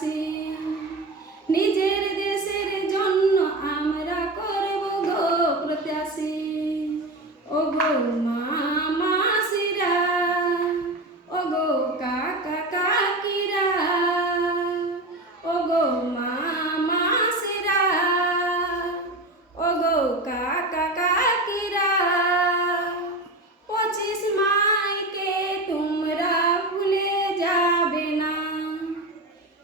প্রত্যাশী। নিজের দেশের জন্য আমরা করব গো প্রত্যাশী। ও গো মা মাসিরা, ও গো কাকা কাকিরা, ও গো মা মাসিরা, ও গো কাকা কাকিরা, 25 মাইকে তোমরা ভুলে যাবে না।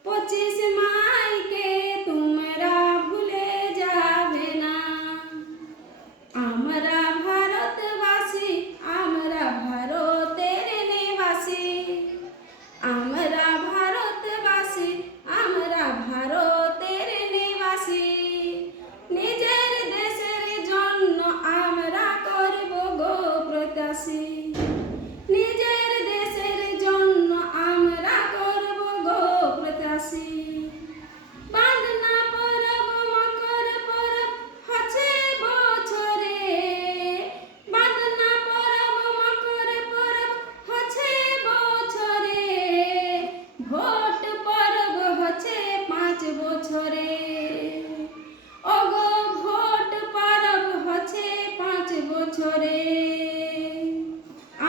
25 মাইকে তোমরা ভুলে যাবে না। আমরা ভারতবাসী, আমরা ভারতের নিবাসী। আমরা ভারতবাসী, আমরা ভারতের নিবাসী। নিজের দেশের জন্য আমরা করব গো প্রত্যাশী। নিজের দেশের জন্য আমরা করব গো প্রত্যাশী। বাঁধনা পরব মকর পরব হচ্ছে বছরে। বাঁধনা পরব মকর পরব হচ্ছে বছরে। ভোট পরব হচ্ছে 5 বছরে। ও গো ভোট পরব হচ্ছে 5 বছরে।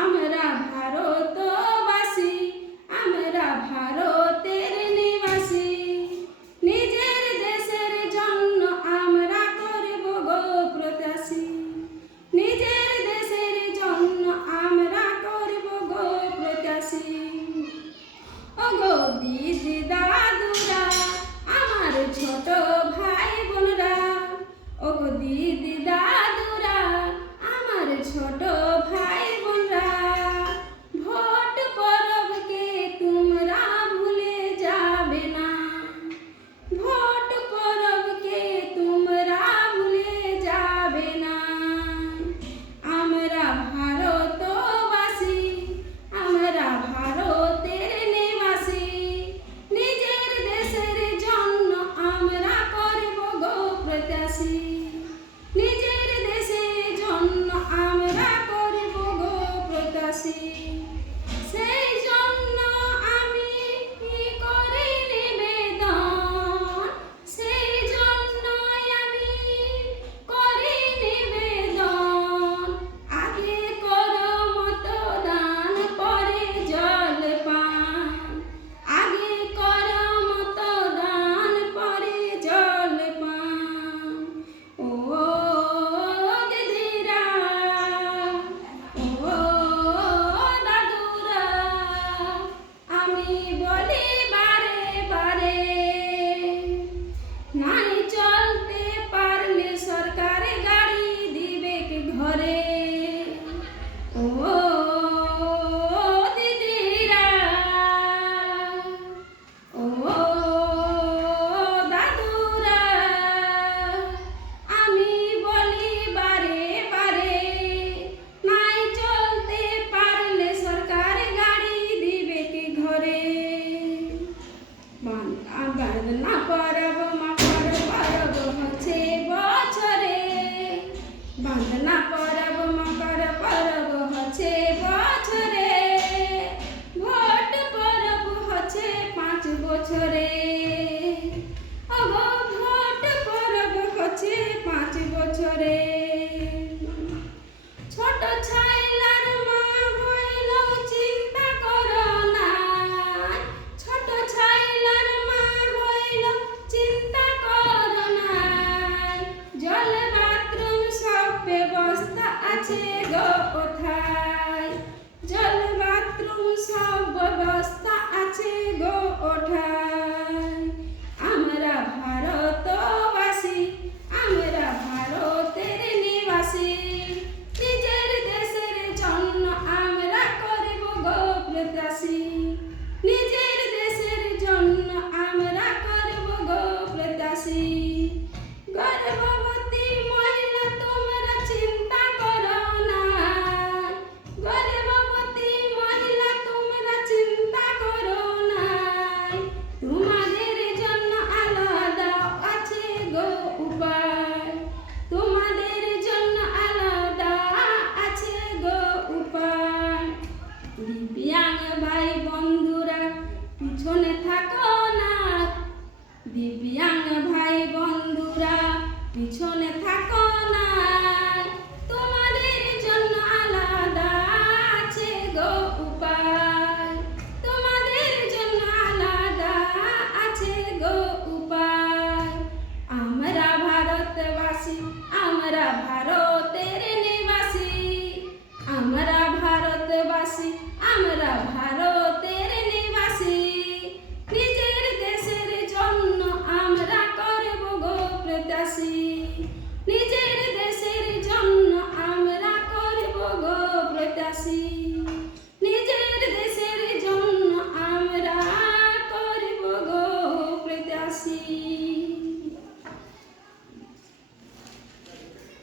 আমরা ভারতবাসী, আমরা ভারতের নিবাসী। নিজের দেশের জন্য আমরা করব গো প্রত্যাশী। নিজের দেশের জন্য আমরা করব গো প্রত্যাশী। ও গো দিদি দাদুরা, আমার ছোট ভাই বোনরা, ও গো দিদি দাদুরা, আমার ছোট ভাই বোনরা, ভোট পরবকে তোমরা ভুলে যাবে না। ভোট পরবকে তোমরা ভুলে যাবে না। আমরা ভারতবাসী, আমরা ভারতের নিবাসী। নিজের দেশের জন্য আমরা করব গো প্রত্যাশী। নিজের দেশের জন্য আমরা করব গো প্রত্যাশী। সেই জন্য আমি করি নিবেদন, সেই জন্য আমি করি নিবেদন। আগে করো মতদান, পরে জলপান। আগে করো মতদান, পরে জলপান। ও দিদিরা, ও দাদুরা, আমি বলি বারে বারে, নাই চলতে পারলে সরকার গাড়ি দিবে কে ঘরে। ও দিদিরা, ও দাদুরা, আমি বলি বারে বারে, নাই চলতে পারলে সরকার গাড়ি দিবে কে ঘরে। বাঁধনা পরব মকর পরব হচ্ছে বছরে। বাঁধনা পরব মকর পরব হচ্ছে বছরে। ভোট পরব হচ্ছে 5 বছরে। ও গো ভোট পরব হচ্ছে 5 বছরে। ছোট ছাইলার মা হইল চিন্তা করো না। ছোট ছাইলার মা হইল চিন্তা করো না। জল বাথরুম সব ব্যবস্থা আছে গো কোথায়। জল বাথরুম সব ব্যবস্থা আছে গো কোথায়। আমরা ভারতবাসী, আমরা ভারতের নিবাসী। নিজের দেশের জন্য আমরা করব গো প্রত্যাশী। নিজের দেশের জন্য আমরা করব গো প্রত্যাশী। গর্ভবতী মহিলা তোমরা চিন্তা করো না। গর্ভবতী মহিলা তোমরা চিন্তা করো না। তোমাদের জন্য আলাদা আছে গো উপায়। তোমাদের জন্য আলাদা আছে গো উপায়। দিব্যাঙ্গ ভাই বন্ধুরা পিছনে থাকো না। দিব্যি